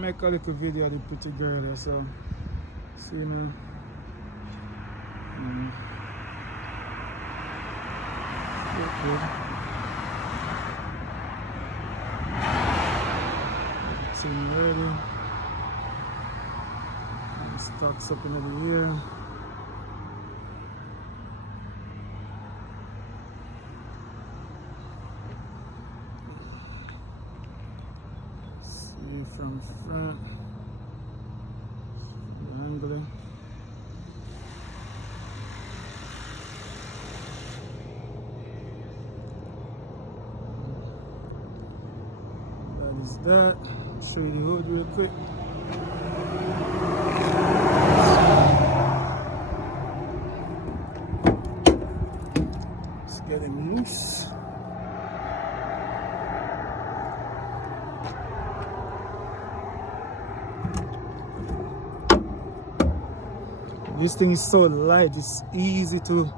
make a little video of the pretty girl there, so see now. Good. Team ready. And stocks up into the air. See from front. The angle. That is that. Show you the hood real quick. Let's get him loose. This thing is so light, it's easy to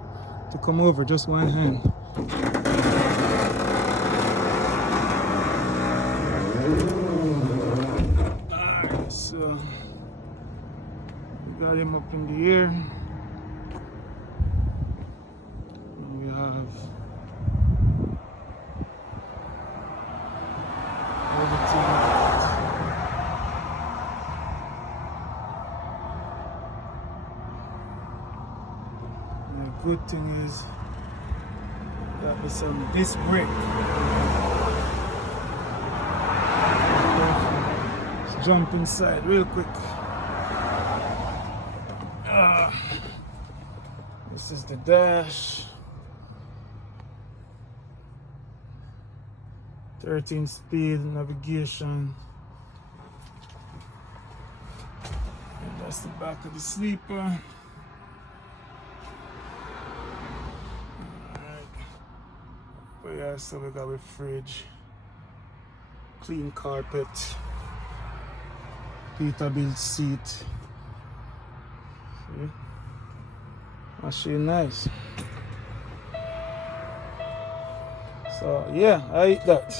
come over, just one hand. Alright, so we got him up in the air. And we have everything. The good thing is that there's some disc brake. Let's jump inside real quick. This is the dash. 13 speed navigation. And that's the back of the sleeper. But yeah, so we got a fridge, clean carpet, Peterbilt seat. See? Actually nice. So yeah, I eat that.